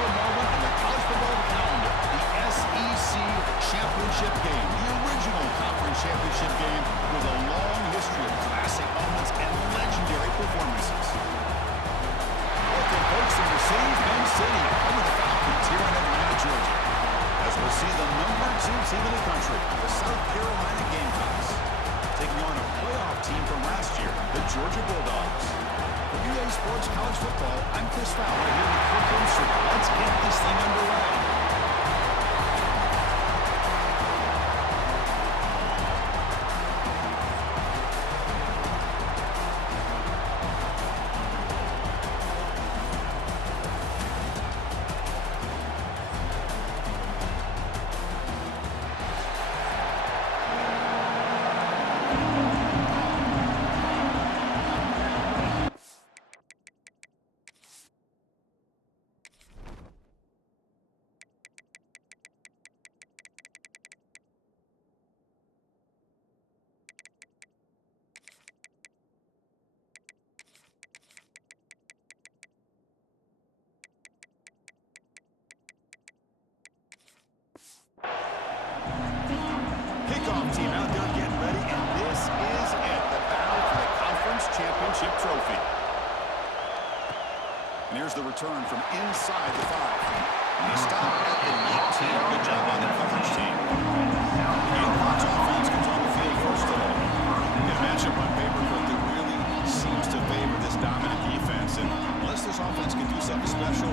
special moment in the college football calendar, the SEC championship game, the original conference championship game with a long history of classic moments and legendary performances. Welcome, folks, to Mercedes-Benz Stadium, home of the Falcons here in Atlanta, Georgia, as we'll see the #2 team in the country, the South Carolina Gamecocks, taking on a playoff team from last year, the Georgia Bulldogs. For UA Sports College Football, I'm Chris Fowler here in the courtroom, so let's get this thing underway. Kickoff team out there getting ready, and this is it, the battle for the conference championship trophy. And here's the return from inside the 5. They stop at the 19. Good job on the coverage team. The Gamecocks offense comes on the field first today. The matchup on paper that really seems to favor this dominant defense, and unless this offense can do something special,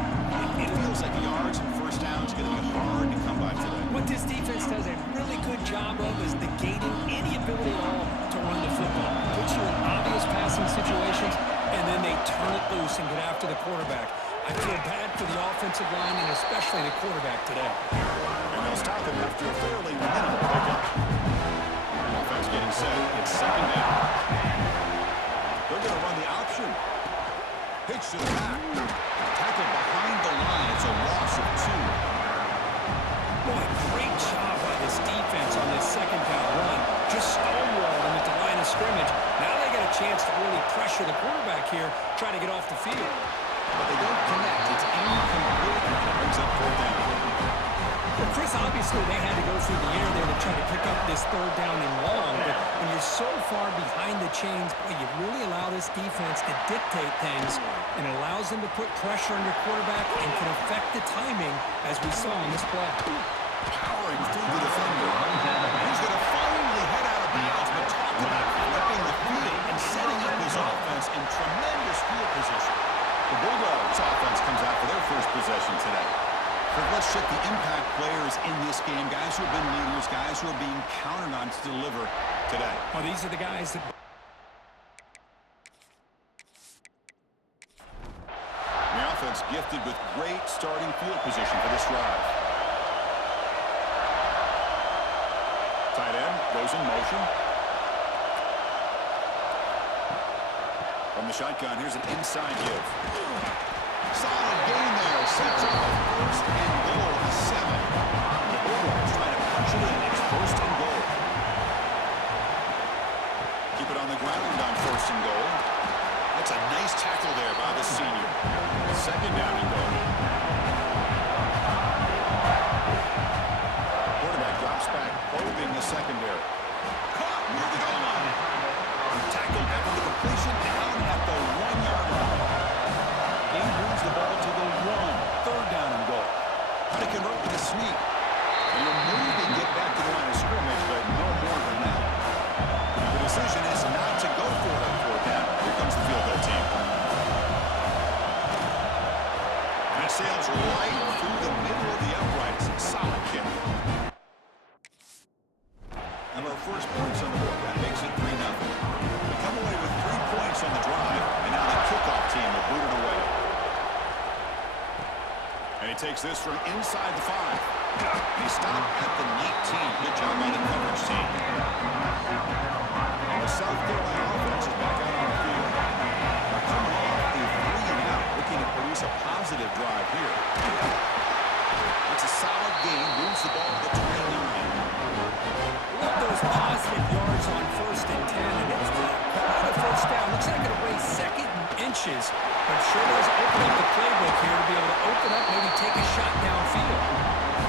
it feels like the yards and first downs are going to be hard to come by today. What this defense does a really good job of is negating any ability at all to run the football. Puts you in obvious passing situations, and then they turn it loose and get after the quarterback. I feel bad for the offensive line and especially the quarterback today. And they'll stop him after a fairly minimal pickup. Offense getting set. It's second down. They're going to run the option. Pitch to the back. Tackle behind the line. It's a loss of 2. Boy, great job by this defense on this second down run. Just stonewalled them at the line of scrimmage. Now they get a chance to really pressure the quarterback here, try to get off the field. But they don't connect. It's incomplete, and it brings up 4th down. Well, Chris, obviously they had to go through the air there to try to pick up this 3rd down and long, but when you're so far behind the chains, boy, you really allow this defense to dictate things, and it allows them to put pressure on your quarterback and can affect the timing, as we saw in this play. Powering through the defender. He's going to finally head out of bounds, but talk about flipping the field and setting up his offense in tremendous field position. The Bulldogs offense comes out for their first possession today. But let's check the impact players in this game, guys who have been leaders, guys who are being counted on to deliver today. Well, these are the guys that... The offense gifted with great starting field position for this drive. Tight end goes in motion. From the shotgun, here's an inside give. Solid gain there. Sets up a 1st and goal to 7. The Bulldogs trying to punch it in. It's 1st and goal. Keep it on the ground on 1st and goal. That's a nice tackle there by the senior. 2nd down and goal. Quarterback drops back, probing the secondary. Caught near the goal line. Tackled after the completion down at the 1-yard line. Game moves the ball to the 1. 3rd down and goal. How to convert with a sneak. And you'll maybe get back to the line of scrimmage, but no more than that. The decision is not to go for it on 4th down. Here comes the field goal team. And it sails right through the middle of the uprights. Solid kick. And our first points on the board. That makes it 3-0. They come away with 3 points on the drive, and now the kickoff team will boot it away. And he takes this from inside the 5. He stopped at the 19. Good job by the coverage team. And the South Carolina offense is back out on the field. Now coming off the 3-and-out, looking to produce a positive drive here. It's a solid gain, moves the ball to the 29. Love those positive yards on 1st and 10, and it's the 1st down. Looks like it'll raise 2nd and inches. but sure does open up the playbook here to be able to open up, maybe take a shot downfield.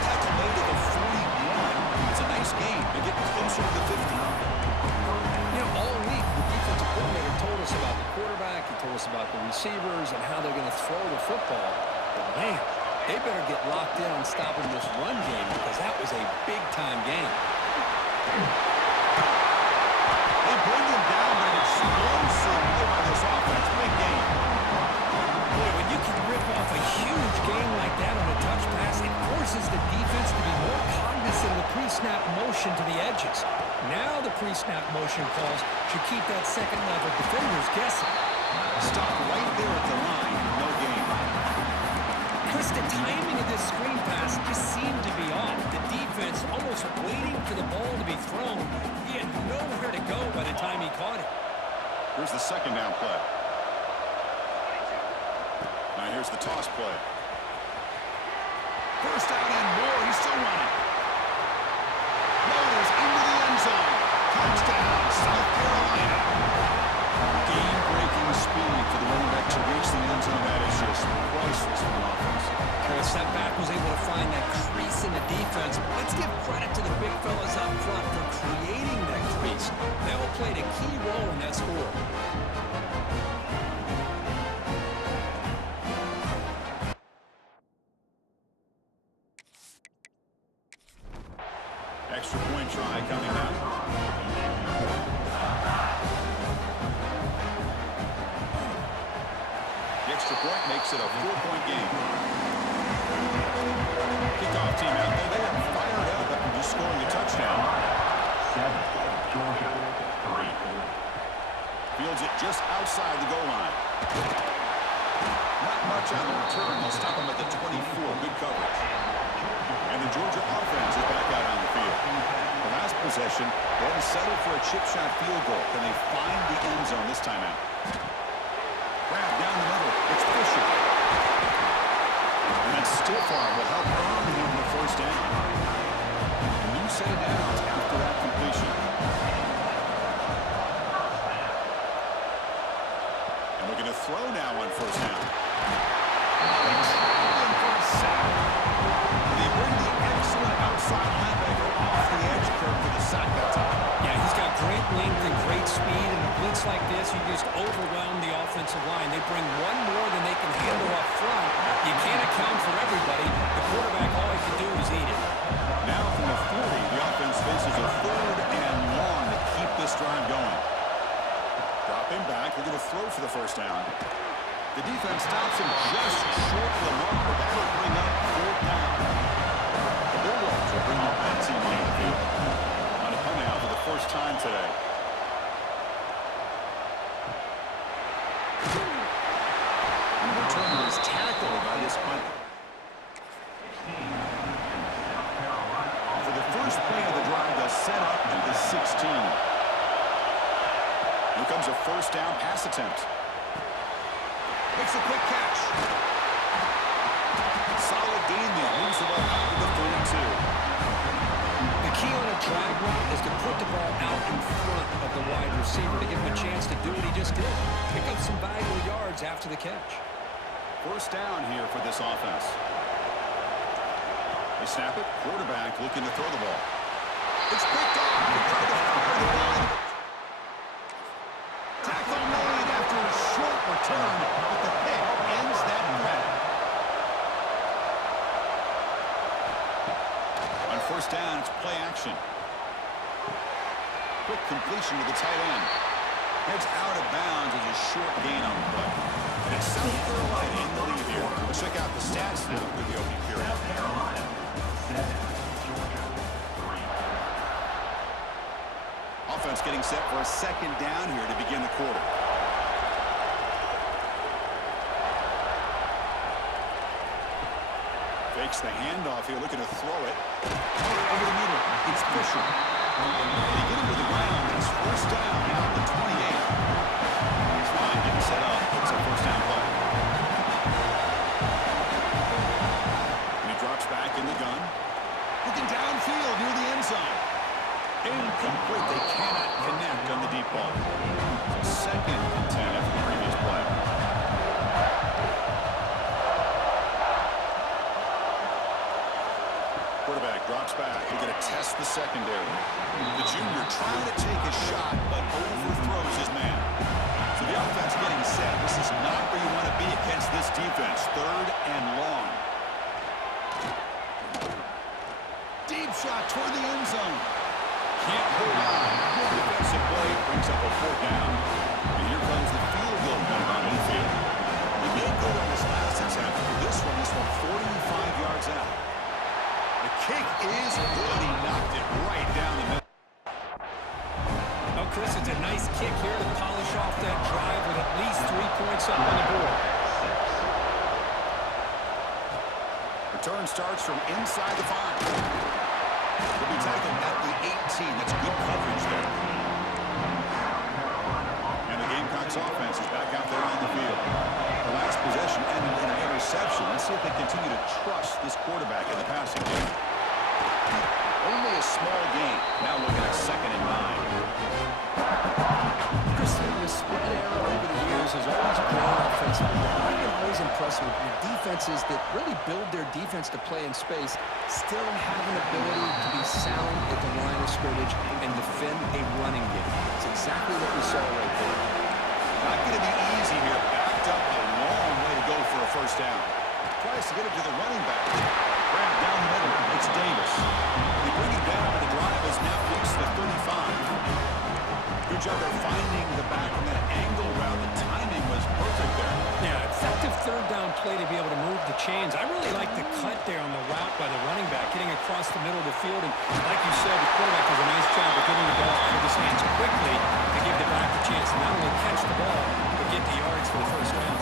Tackle made to the 41. It's a nice gain. They're getting closer to the 50. You know, all week, the defensive coordinator told us about the quarterback. He told us about the receivers and how they're going to throw the football. But, man, they better get locked in on stopping this run game because that was a big-time game. They bring him down, but an explosive play by this offense. Big game. Boy, when you can rip off a huge game like that on a touch pass, it forces the defense to be more cognizant of the pre-snap motion to the edges. Now the pre-snap motion calls should keep that second-level defenders guessing. Stop right there at the line. No gain. Chris, the timing of this screen pass just seemed to be off. The defense almost waiting for the ball to be thrown. He had nowhere to go by the time he caught it. Here's the second down play. Now here's the toss play. First down and more. He's still running. Loaders into the end zone. Touchdown, South Carolina. Game-breaking speed for the running back to reach the end zone. That is just priceless for an offense. Chris, that back was able to find that crease in the defense. Let's give credit to the big fellas up front for creating that crease. They all played a key role in that score. Extra point try coming now. The extra point makes it a 4-point game. Kickoff team out there. They are fired up after just scoring a touchdown. 7, Georgia, 3. Fields it just outside the goal line. Not much on the return. They'll stop him at the 24. Good coverage. And the Georgia offense is back out on the field. The last possession, they had to settle for a chip shot field goal. Can they find the end zone this time out? Grab down the middle. It's Fisher. And that stiff arm will help earn him the first down. A new set of downs after that completion. And looking to throw now on first down. In for a sack. They bring the excellent outside linebacker off the edge curve for the sack that time. Yeah, he's got great length and great speed, and a blitz like this, you just overwhelm the offensive line. They bring one more than they can handle up front. You can't account for everybody. The quarterback, all he can do is eat it. Now from the 40, the offense faces a 3rd and long to keep this drive going. Dropping back, looking to throw for the first down. The defense stops him just short of the marker. That will bring up 4th down. The Bulldogs will bring up that team on the field. On a punt out for the first time today. And the returner is tackled by this punt. For the first play of the drive, they'll set up at the 16. Here comes a first down pass attempt. Makes a quick catch. Solid gain there. Moves the ball out to the 32. The key on a drag route is to put the ball out in front of the wide receiver to give him a chance to do what he just did. Pick up some valuable yards after the catch. First down here for this offense. They snap it. Quarterback looking to throw the ball. It's picked off. They try to fire the ball. Tackle made after a short return, but the pick ends that threat. On first down, it's play action. Quick completion to the tight end. Heads out of bounds as a short gain on the play. And it's South Carolina in the lead here. Let's check out the stats now for the opening period. South Carolina, 7, Georgia, 3. Offense getting set for a second down here to begin the quarter. Fakes the handoff here, looking to throw it. Over the middle, it's Fisher. They get him to the ground, and it's first down now at the 28. His line getting set up. It's a first down play. And he drops back in the gun. Looking downfield near the end zone. Incomplete. They cannot connect on the deep ball. So 2nd and 10 after the previous play. drops back. We're going to test the secondary. The junior trying to take a shot, but overthrows his man. So the offense getting set. This is not where you want to be against this defense. 3rd and long. Deep shot toward the end zone. Can't hold on. Good defensive play. Brings up a 4th down. And here comes the field goal coming on infield. He made good on his last attempt. This one 45 yards out. The kick is good. He knocked it right down the middle. Oh, Chris, it's a nice kick here to polish off that drive with at least 3 points up on the board. Return starts from inside the 5. He'll be tackled at the 18. That's good coverage there. And the Gamecocks offense is back out there on the field. The last possession ended in an interception. Let's see if they continue to trust this quarterback in the passing game. Only a small gain. Now looking at 2nd and 9. Chris, the spread era over the years has always grown offensively. I've been always impressed with your defenses that really build their defense to play in space, still have an ability to be sound at the line of scrimmage and defend a running game. It's exactly what we saw right there. Not going to be easy here. Backed up a long way to go for a 1st down. Tries to get it to the running back. Grab down the middle. It's Davis. They bring it down, but the drive has now reached the 35. Good job there finding the back from that angle route. The timing was perfect there. Yeah, effective 3rd down play to be able to move the chains. I really like the cut there on the route by the running back, getting across the middle of the field. And like you said, the quarterback does a nice job of getting the ball out of his hands quickly to give the back a chance to not only catch the ball, but get the yards for the 1st down.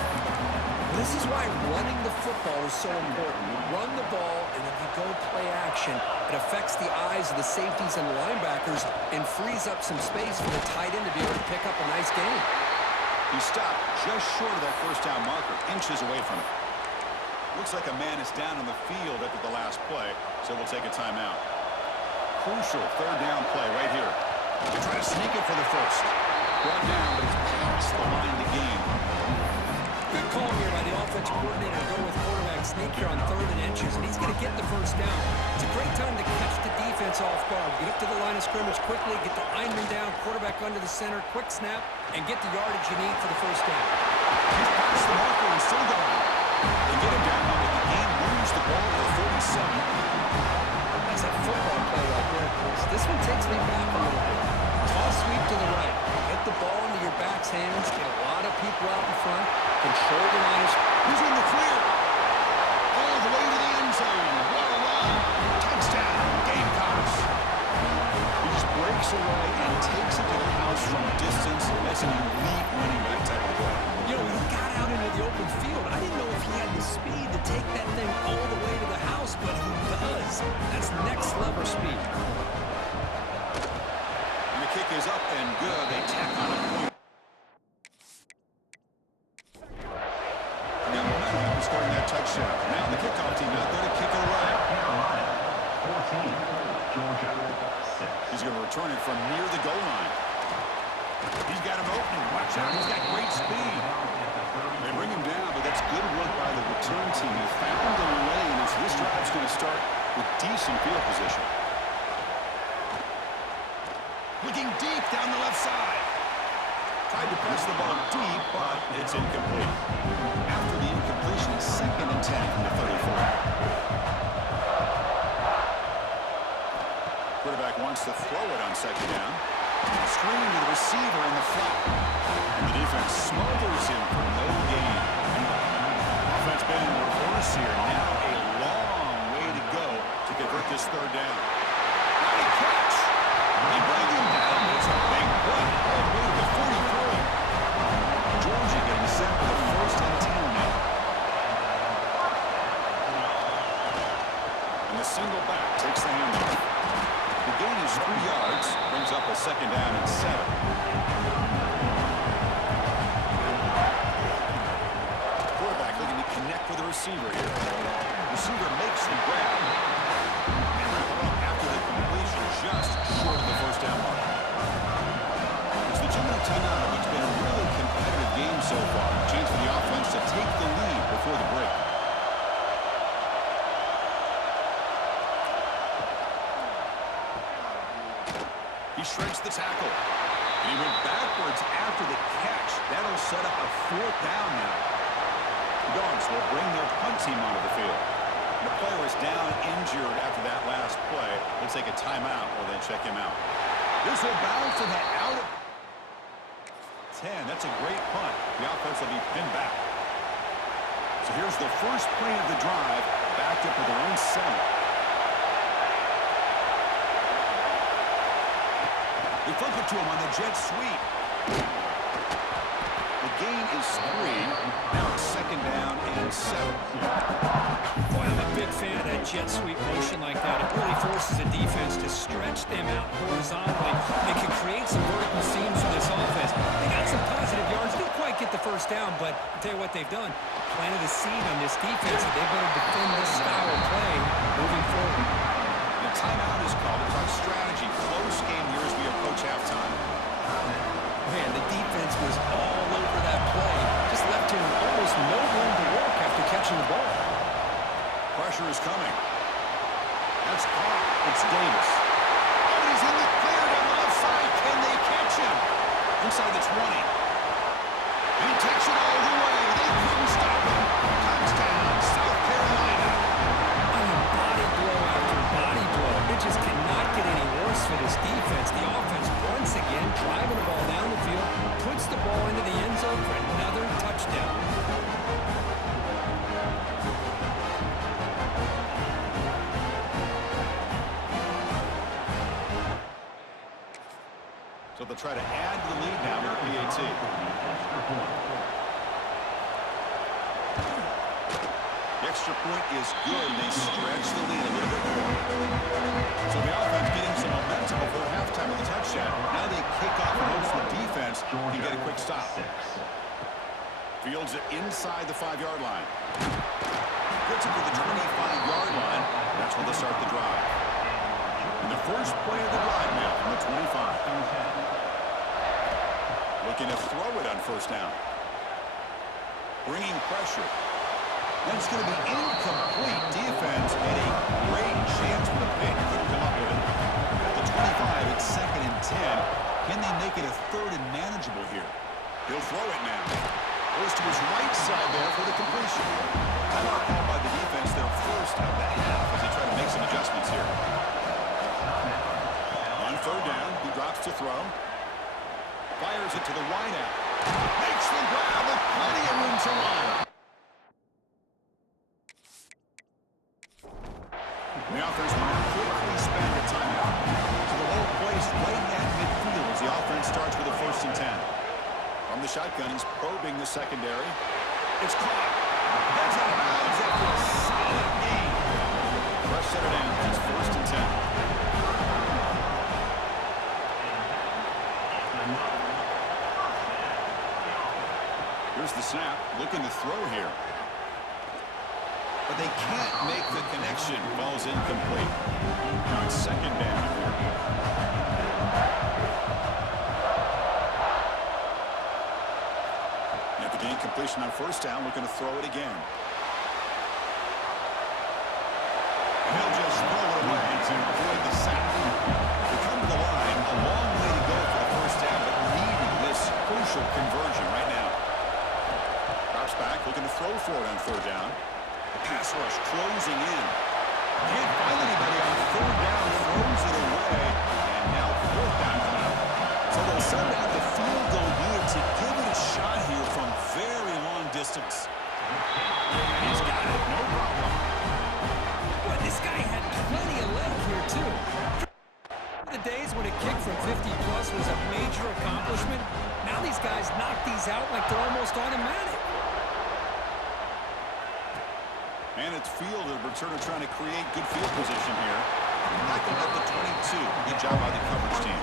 This is why running the football is so important. You run the ball, and if you go play action, it affects the eyes of the safeties and linebackers and frees up some space for the tight end to be able to pick up a nice gain. He stopped just short of that 1st down marker, inches away from it. Looks like a man is down on the field after the last play, so we'll take a timeout. Crucial 3rd down play right here. They try to sneak it for the 1st. Brought down, but it's past the line to gain. Good call here by the offensive coordinator to go with quarterback sneak here on 3rd and inches, and he's going to get the 1st down. It's a great time to catch the defense off guard. Get up to the line of scrimmage quickly, get the lineman down, quarterback under the center, quick snap, and get the yardage you need for the 1st down. He's past the marker and still going. They get him down, but the game moves the ball to the 47. That's a football play right there, Chris. This one takes me back a little bit. Toss sweep to the right. Get the ball into your back's hands, get a lot of people out in front, control the line of scrimmage. He's in the clear. All the way to the end zone. What a run. Touchdown, Gamecocks. He just breaks away and takes it to the house from distance. That's an elite running back type of play. You know, he got out into the open field. I didn't know if he had the speed to take that thing all the way to the house, but he does. That's next level speed. And the kick is up and good. They tack on a point. Now momentum after scoring that touchdown. Now the kickoff team out there to kick it away. 14, Georgia 6. He's going to return it from near the goal line. He's got him open. Watch out. He's got great speed. They bring him down, but that's good work by the return team. He found the lane, and so this drive's going to start with decent field position. Looking deep down the left side. Tried to press the ball deep, but it's incomplete. After the incompletion, 2nd and 10 from the 34. Quarterback wants to throw it on 2nd down. Screen to the receiver in the flat. And the defense smothers him for no gain. Offense been in reverse here. Now a long way to go to convert this 3rd down. Nice catch. They bring him down. It's a big play. All the way to the 43. Georgia getting set for the 1st and 10 now. And the single back takes the handoff. The gain is 3 yards, brings up a 2nd down and 7. Quarterback looking to connect with the receiver here. Receiver makes the grab. And wrap it up after the completion, just short of the 1st down mark. It's the 2-minute timeout. It's been a really competitive game so far. Chance for the offense to take the lead before the break. shreds the tackle. And he went backwards after the catch. That'll set up a 4th down now. The Dogs will bring their punt team onto the field. The player is down injured after that last play. We'll take a timeout or then check him out. This will bounce and head out of 10. That's a great punt. The offense will be pinned back. So here's the first play of the drive, backed up with their own 7. They flip it to him on the jet sweep. The gain is 3. Now it's 2nd down and 7. Boy, I'm a big fan of that jet sweep motion like that. It really forces a defense to stretch them out horizontally. It can create some vertical seams for this offense. They got some positive yards. Didn't quite get the first down, but I'll tell you what they've done. Planted a seed on this defense, and they're going to defend this style of play moving forward. The timeout is called. It's our strategy. Close game here as we approach halftime. Man, the defense was all over that play. Just left him almost no room to work after catching the ball. Pressure is coming. That's caught. It's Davis. Oh, he's in the clear down the left side. Can they catch him? Inside the 20. And he takes it all the way. They couldn't stop him. Touchdown, South Carolina. I mean, body blow after body blow. It just cannot get any worse for this defense. The offense, once again, driving the ball down the field, puts the ball into the end zone for another touchdown. So they'll try to add to the lead now with a PAT. The extra point is good, and they stretch the lead a little bit more. So the offense getting some momentum before halftime with a touchdown. Now they kick off and hopes the defense can get a quick stop. Fields it inside the 5-yard line. Gets it to the 25-yard line. That's where they'll start the drive. And the first play of the drive now from the 25. Looking to throw it on 1st down. Bringing pressure. That's going to be incomplete. Defense had a great chance for the pick. Couldn't come up with it. At the 25, it's 2nd and 10. Can they make it a 3rd and manageable here? He'll throw it now. Goes to his right side there for the completion. Timeout called by the defense, their first of the half as they try to make some adjustments here. On 3rd down, he drops to throw. Fires it to the wideout. Makes the grab with plenty of room to run. The offense will now quickly spend a timeout. So the ball placed right at midfield as the offense starts with a 1st and 10. From the shotgun, he's probing the secondary. It's caught. That's out of bounds after a solid gain. Rush center down. It's 1st and 10. Here's the snap. Looking to throw here. But they can't make the connection. Ball's incomplete. Now it's 2nd down here. After gain completion on 1st down, looking to throw it again. He'll just throw it away to avoid the sack. They come to the line. A long way to go for the 1st down, but needing this crucial conversion right now. Drops back, looking to throw for it on 3rd down. The pass rush closing in. Can't find anybody on 3rd down. Throws it away. And now 4th down coming up. So they'll send out the field goal unit to give it a shot here from very long distance. He's got it. No problem. Boy, this guy had plenty of leg here, too. The days when a kick from 50-plus was a major accomplishment, now these guys knock these out like they're almost automatic. And it's field, the returner trying to create good field position here. Tackled at the 22. Good job by the coverage team.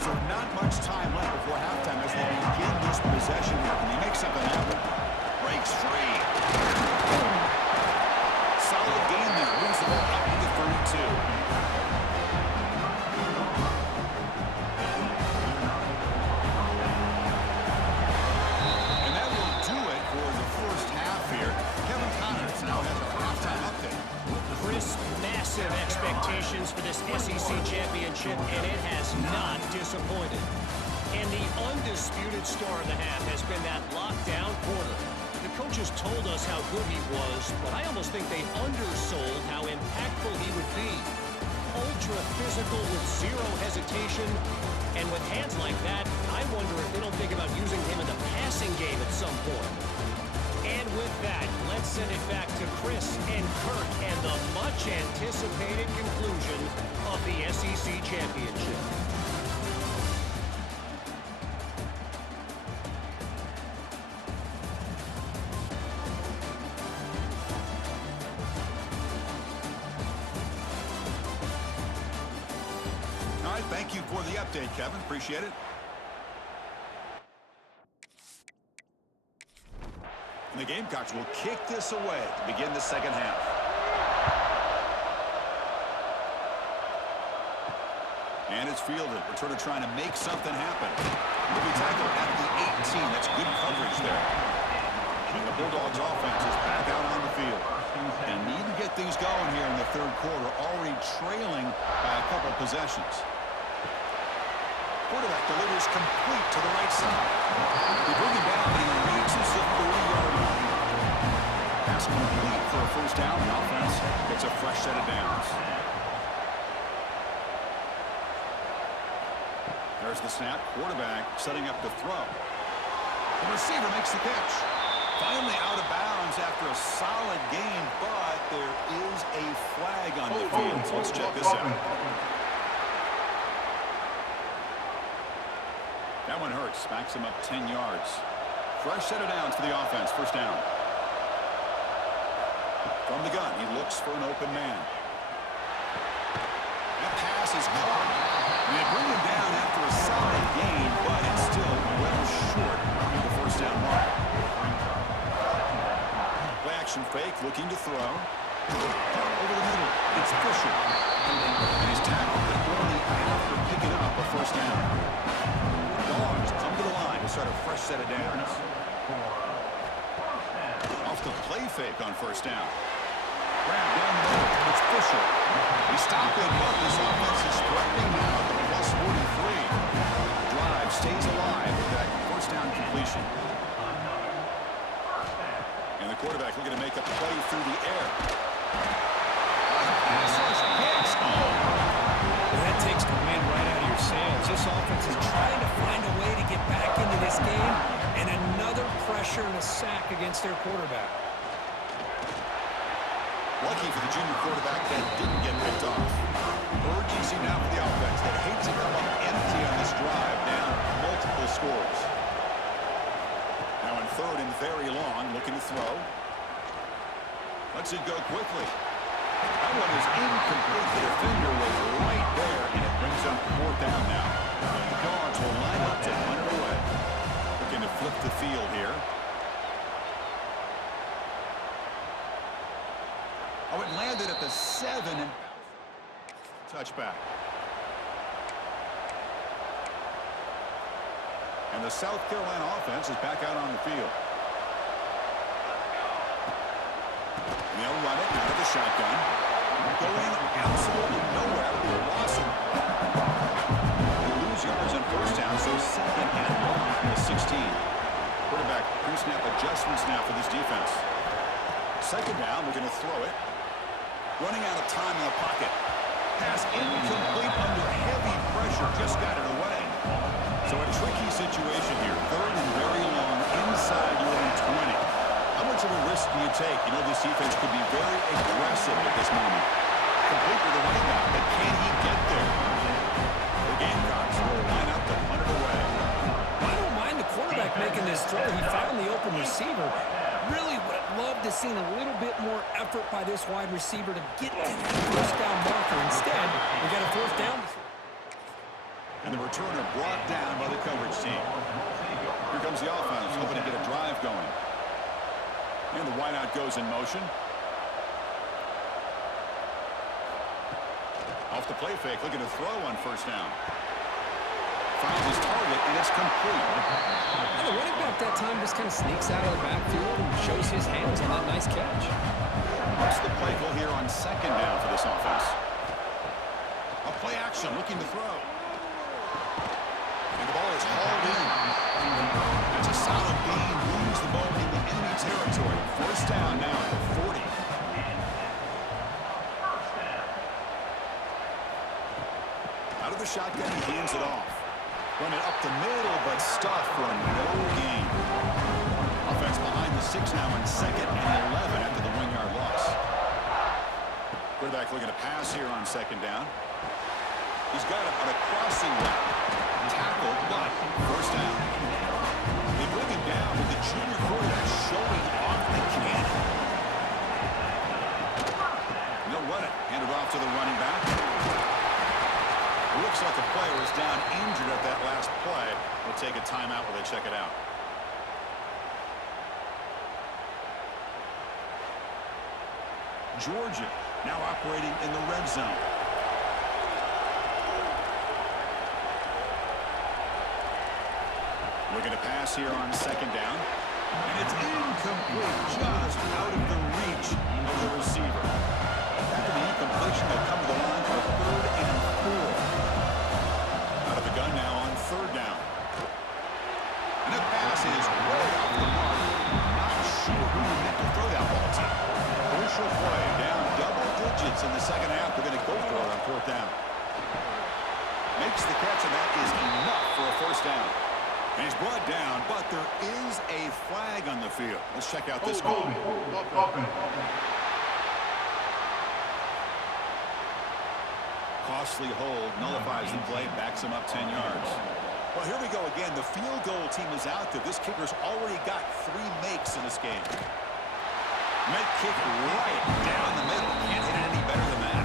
So not much time left before halftime as they begin this possession here. Can they make something happen? Breaks free. Solid game there. Moves the ball up to the 32. Massive expectations for this SEC championship, and it has not disappointed. And the undisputed star of the half has been that lockdown quarter. The coaches told us how good he was, but I almost think they undersold how impactful he would be. Ultra physical with zero hesitation, and with hands like that, I wonder if they don't think about using him in the passing game at some point. And with that, let's send it back to Chris and Kirk and the much-anticipated conclusion of the SEC championship. All right, thank you for the update, Kevin. Appreciate it. And the Gamecocks will kick this away to begin the second half. And it's fielded. Returner trying to make something happen. Will be tackled at the 18. That's good coverage there. And the Bulldogs offense is back out on the field. They need to get things going here in the third quarter, already trailing by a couple possessions. Quarterback delivers complete to the right side. They bring him down, but he reaches the 30-yard line. Pass complete for a first down. The offense gets a fresh set of downs. There's the snap. Quarterback setting up to throw. The receiver makes the catch. Finally out of bounds after a solid game, but there is a flag on the field. So let's check this out. That one hurts. Backs him up 10 yards. Fresh set of downs for the offense. First down. From the gun, he looks for an open man. That pass is caught. And they bring him down after a solid gain, but it's still well short of the first down mark. Play action fake, looking to throw. Over the middle, it's Fisher. And he's tackled, but only after picking up a first down. Dogs come to the line to start a fresh set of downs. Off the play fake on first down. Grab down the middle. It's Fisher. He stopped it, but this offense is threatening now at the plus 43. The drive stays alive with that first down completion. And the quarterback looking to make a play through the air. That takes the wind right out of your sails. This offense is trying to find a way to get back into this game, and another pressure and a sack against their quarterback. Lucky for the junior quarterback that didn't get picked off. Urgency now for the offense that hates to come up empty on this drive, down multiple scores. Now in third and very long, looking to throw. Lets it go quickly. That one is incomplete. The defender was right there, and it brings up fourth down now. The Dogs will line up to punt it away. Looking to flip the field here. Oh, it landed at the 7 and touchback. And the South Carolina offense is back out on the field. They'll run it out of the shotgun. Going absolutely nowhere. Lawson. They lose yards on first down, so second and long from the 16. Quarterback pre-snap adjustments now for this defense. Second down, we're going to throw it. Running out of time in the pocket. Pass incomplete under heavy pressure. Just got it away. So a tricky situation here. Third and very long inside your own 20. How much of a risk do you take? You know this defense could be very aggressive at this moment. Complete with the running back, but can he get there? The Gamecocks will line up to punt it away. I don't mind the quarterback making this throw. He found the open receiver. Really would have loved to seen a little bit more effort by this wide receiver to get to that first down marker. Instead, we got a fourth down. And the returner brought down by the coverage team. Here comes the offense, hoping to get a drive going. And the wideout goes in motion. Off the play fake, looking to throw on first down. finds his target, and it's complete. And the running back that time just kind of sneaks out of the backfield and shows his hands on that nice catch. What's the play call here on second down for this offense? A play action, looking to throw. And the ball is hauled in. That's a solid gain. Moves the ball into enemy territory. First down now at the 40. Out of the shotgun, he hands it off. Run it up the middle, but stuffed for no gain. Offense behind the 6 now on 2nd and 11 after the 1-yard loss. Quarterback looking to pass here on 2nd down. He's got him on a crossing route. Tackle, but first down. They bring him down with the junior quarterback showing off the cannon. And they'll run it. Hand it off to the running back. Looks like the player is down injured at that last play. We'll take a timeout while they check it out. Georgia now operating in the red zone. Looking to pass here on 2nd down. And it's incomplete, just out of the reach of the receiver. After the incompletion, they'll come to the line for 3rd and 4. Out of the gun now on 3rd down. And the pass is way off the mark. Not sure who he meant to throw that ball to. Crucial play, down double digits in the second half. They're going to go for it on 4th down. Makes the catch, and that is enough for a first down. And he's brought down, but there is a flag on the field. Let's check out this call. Costly hold, nullifies the play, backs him up 10 yards. Well, here we go again. The field goal team is out there. This kicker's already got 3 makes in this game. Make kick right down the middle. Can't hit it any better than that.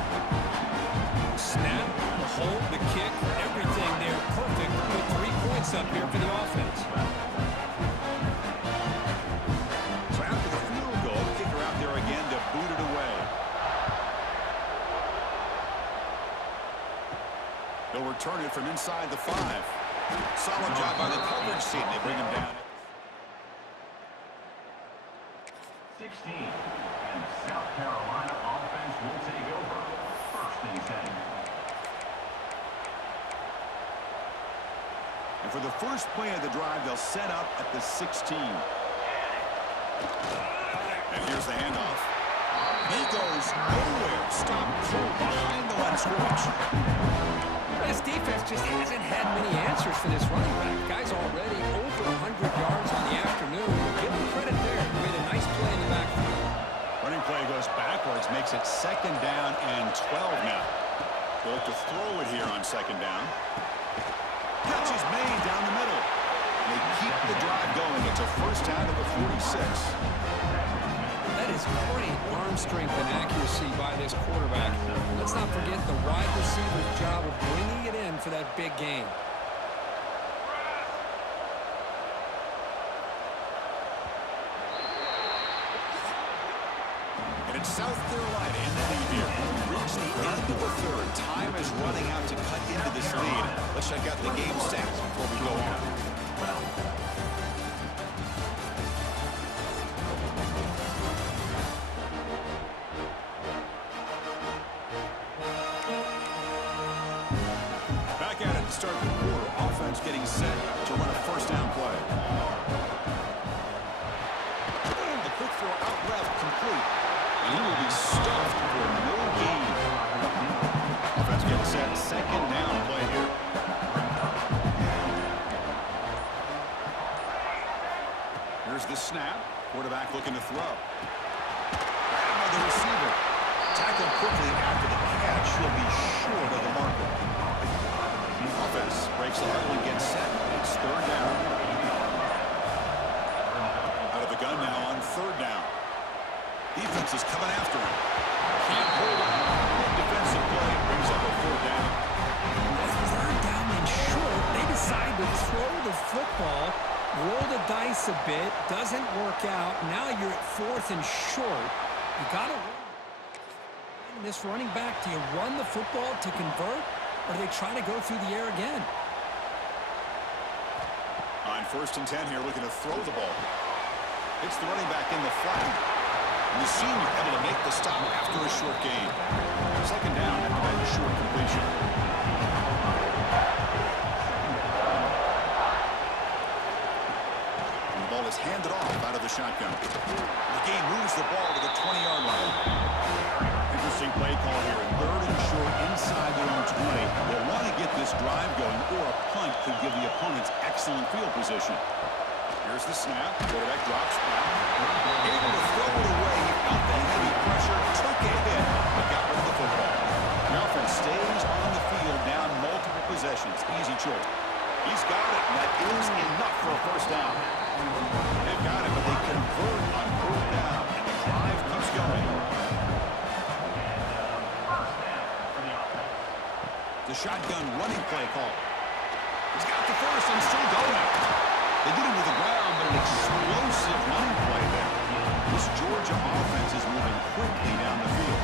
Snap, the hold, the kick, everything there perfect to put 3 points up here for the offense. So after the field goal, kicker out there again to boot it away. They'll return it from inside the 5. Solid job by the coverage team. They bring him down. 16, and South Carolina offense will take over. 1st and 10. And for the first play of the drive, they'll set up at the 16. And here's the handoff. He goes nowhere. Stop behind the line of scrimmage. This defense just hasn't had many answers for this running back. Guy's already over 100 yards on the afternoon. Give him credit there. He made a nice play in the backfield. Running play goes backwards, makes it 2nd down and 12 now. They'll look to throw it here on 2nd down. Catch is made down the middle. They keep the drive going. It's a first down at the 46. That is great arm strength and accuracy by this quarterback. Let's not forget the wide receiver's job of bringing it in for that big game. And it's South Carolina in the lead here. Reach the end of the 3rd. Time is running out to cut into this lead. Let's check out the game stats before we go on. Back at it to start the quarter. Offense getting set to run a first down play. The quick throw out left, complete. And he will be stuffed for no gain. Offense gets set. 2nd down play here. Here's the snap. Quarterback looking to throw. Grab by the receiver. Tackled quickly after the catch. He'll be short of the marker. Offense breaks the huddle and gets set. It's 3rd down. Out of the gun now on 3rd down. Defense is coming after him. Can't hold him. Good defensive play. Brings up a 4th down. 3rd down and short. They decide to throw the football, roll the dice a bit, doesn't work out. Now you're at 4th and short. You got to win. This running back, do you run the football to convert, or do they try to go through the air again? On 1st and 10 here, looking to throw the ball. It's the running back in the flat. And the senior able to make the stop after a short gain. 2nd down after that short completion. And the ball is handed off out of the shotgun. The game moves the ball to the 20-yard line. Interesting play call here. 3rd and short inside their own 20. They'll want to get this drive going, or a punt could give the opponents excellent field position. Here's the snap. Quarterback drops back. Able to throw it away. Felt the heavy pressure. Took a hit, but got rid of the football. The offense stays on the field, down multiple possessions. Easy choice. He's got it, and that is enough for a 1st down. They've got it, but they convert on 4th down, and the drive keeps going. The shotgun running play call. He's got the 1st and still going. They get him to the ground, but an explosive running play there. This Georgia offense is moving quickly down the field.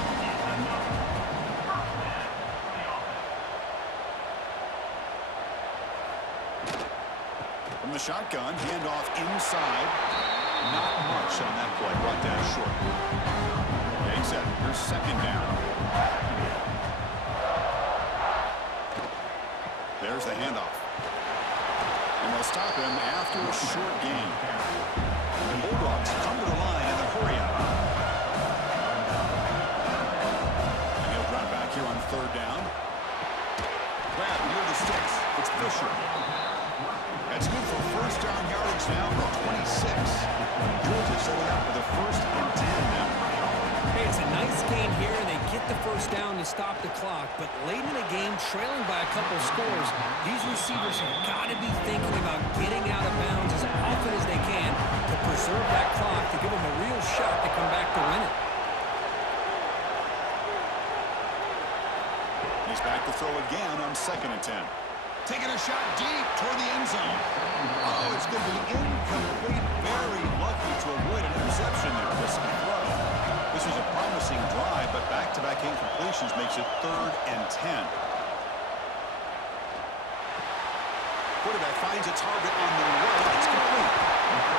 From the shotgun, handoff inside. Not much on that play. Brought down short. Takes it. Here's 2nd down. There's the handoff. And they'll stop him after a short gain. The Bulldogs come to the line in the hurry up. And he'll drop back here on 3rd down. Grab near the sticks. It's Fisher. That's good for 1st down yardage now at 26. Georgia setting up for the 1st and 10 now. Hey, it's a nice gain here, and they get the 1st down to stop the clock. But late in the game, trailing by a couple scores, these receivers have got to be thinking about getting out of bounds as often as they can to preserve that clock, to give them a real shot to come back to win it. He's back to throw again on 2nd and 10. Taking a shot deep toward the end zone. Oh, it's going to be incomplete. Very lucky to avoid an interception there. Risky throw. This was a promising drive, but back-to-back incompletions makes it 3rd and 10. Quarterback finds a target on the right. It's complete.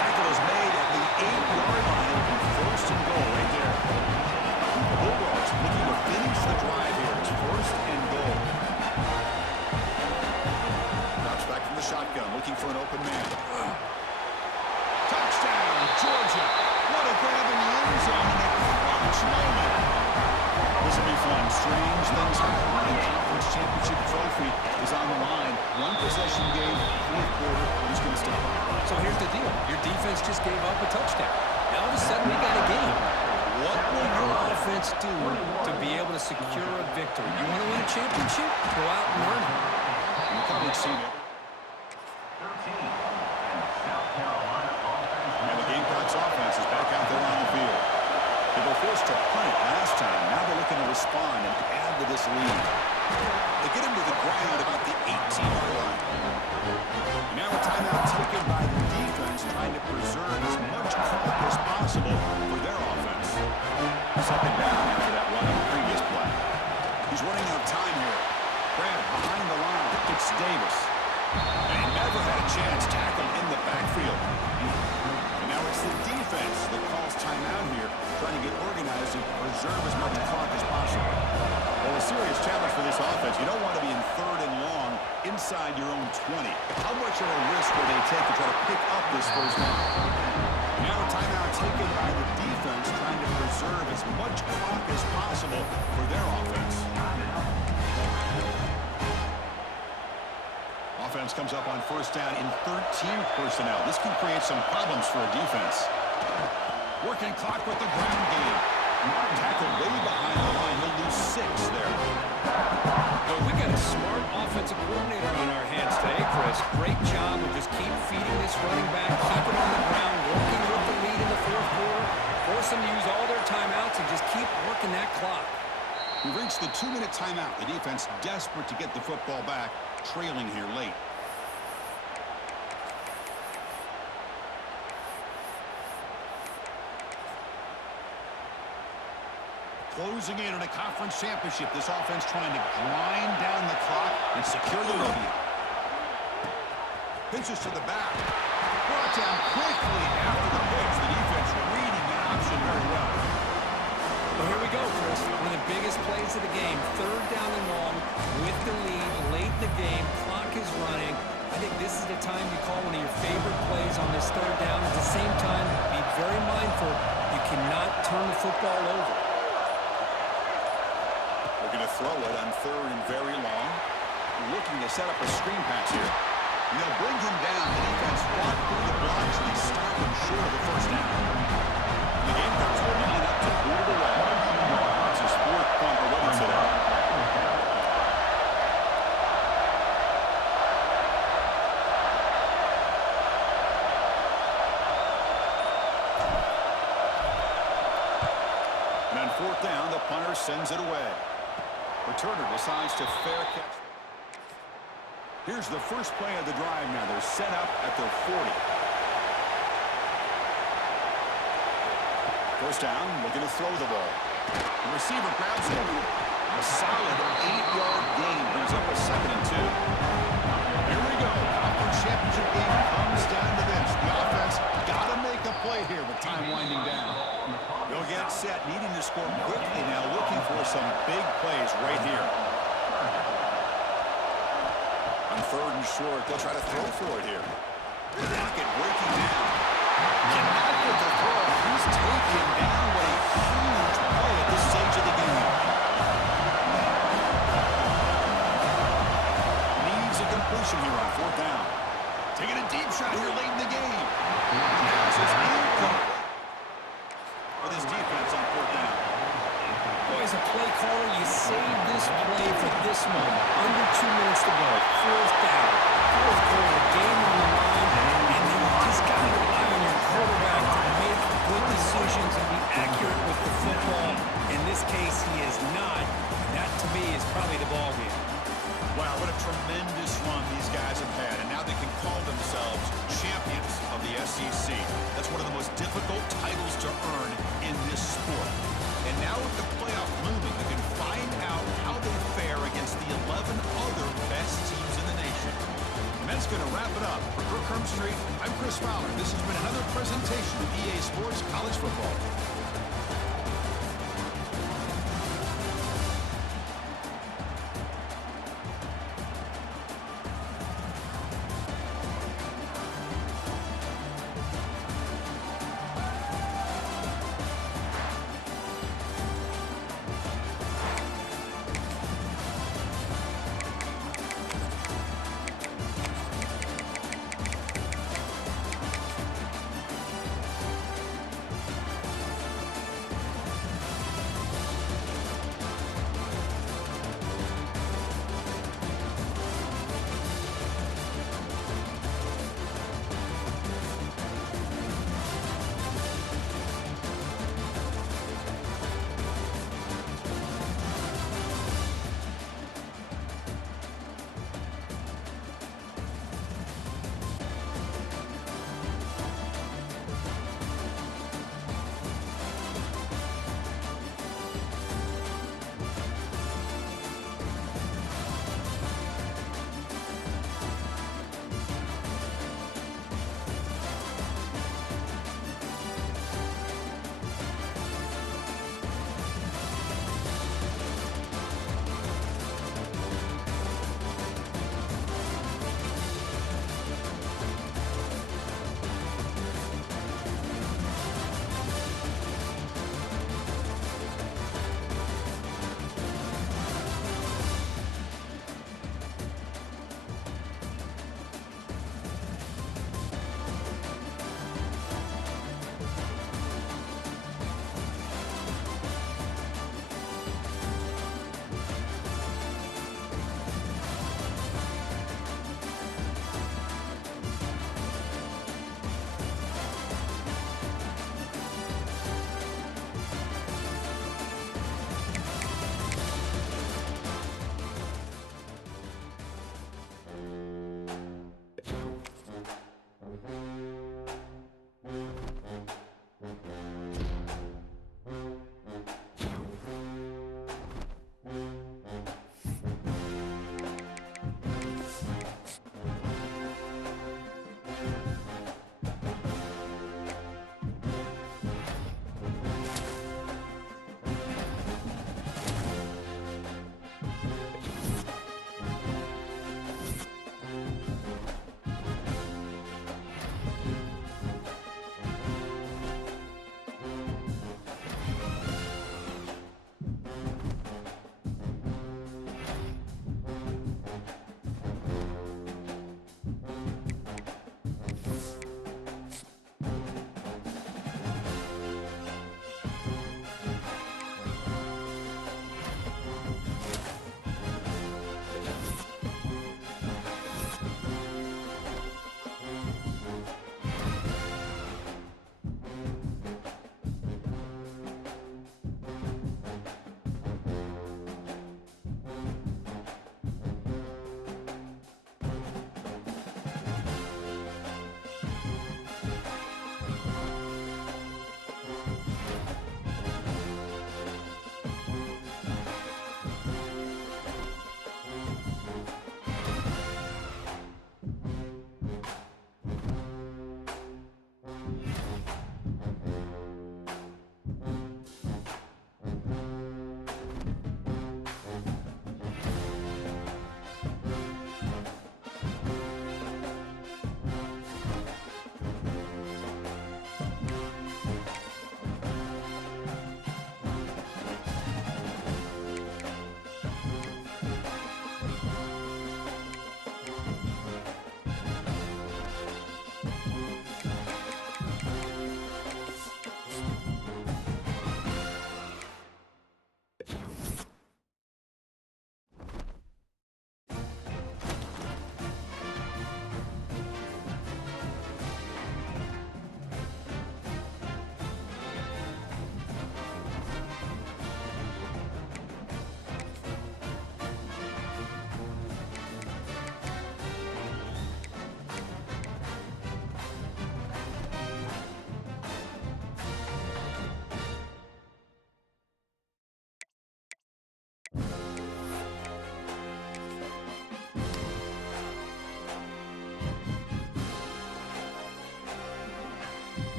Tackle is made at the 8-yard line. 1st and goal right there. The Bulldogs looking to finish the drive here. It's 1st and goal. Drops back from the shotgun, looking for an open man. Touchdown, Georgia. What a grab in the end zone in a clutch moment. This will be fun. Strange things happen. The conference championship trophy is on the line. 1 possession game, 4th quarter. Who's going to stop it? So here's the deal. Your defense just gave up a touchdown. Now all of a sudden we got a game. What will your offense do to be able to secure a victory? You want to win a championship? Go out and earn it. You've probably seen it. 13. And South Carolina offense. And the Gamecocks offense is back out there on the field. They were forced to punt it last time. Now they're looking to respond and add to this lead. They get him to the ground about the 18-yard line. And now a timeout taken by the defense, trying to preserve as much clock as possible for their offense. 2nd down after that run on the previous play. He's running out of time here. Grab behind the line. It's Davis. And he never had a chance. Tackle in the backfield. And now it's the defense that calls timeout here, trying to get organized and preserve as much clock as possible. Well, a serious challenge for this offense. You don't want to be in 3rd and long inside your own 20. How much of a risk will they take to try to pick up this 1st down? Now a timeout taken by the defense, trying to preserve as much clock as possible for their offense. Offense comes up on 1st down in 13 personnel. This can create some problems for a defense. Working clock with the ground game. Tackled way behind the line. He'll lose 6 there. Well, we got a smart offensive coordinator on our hands today, Chris. Great job of just keep feeding this running back, keep it on the ground, working with the lead in the 4th quarter, force them to use all their timeouts and just keep working that clock. We've reached the 2-minute timeout. The defense desperate to get the football back, trailing here late. Closing in on a conference championship, this offense trying to grind down the clock and secure the rodeo. Pitches to the back. Brought down quickly after the pitch. The defense reading that option very well. Well, here we go, Chris. One of the biggest plays of the game. 3rd down and long with the lead late in the game. Clock is running. I think this is the time you call one of your favorite plays on this 3rd down. At the same time, be very mindful. You cannot turn the football over. They're going to throw it on 3rd and very long. Looking to set up a screen pass here. And they'll bring him down. The defense fought through the blocks, and they stop him short of the 1st down. The Gamecocks will line up to boot it away. That's his 4th punt already today. And on 4th down, the punter sends it away. Returner decides to fair catch. Here's the first play of the drive now. They're set up at their 40. 1st down, looking to throw the ball. The receiver grabs it. A solid 8-yard gain brings up a 2nd and 2. Here we go. Conference championship game comes down to this. The offense got to make a play here with time winding down. They'll get set, needing to score quickly now, looking for some big plays right here. On 3rd and short, they'll try to throw for it here. Rocket breaking down. Cannot get the throw. He's taken down with a huge play at this stage of the game. Needs a completion here on 4th down. Taking a deep shot here late in the game. Pass is incomplete for this defense on 4th down. Boy, as a play caller, you save this play for this moment. Under 2 minutes to go. 4th down. 4th quarter, game on the line. And you just got to rely on your quarterback to make good decisions and be accurate with the football. In this case, he is not. And that, to me, is probably the ball game. Wow, what a tremendous run these guys have had. And now they can call themselves champions of the SEC. That's one of the most difficult titles to earn in this sport. And now with the playoff looming, they can find out how they fare against the 11 other best teams in the nation. And that's going to wrap it up. For Kirk Street, I'm Chris Fowler. This has been another presentation of EA Sports College Football.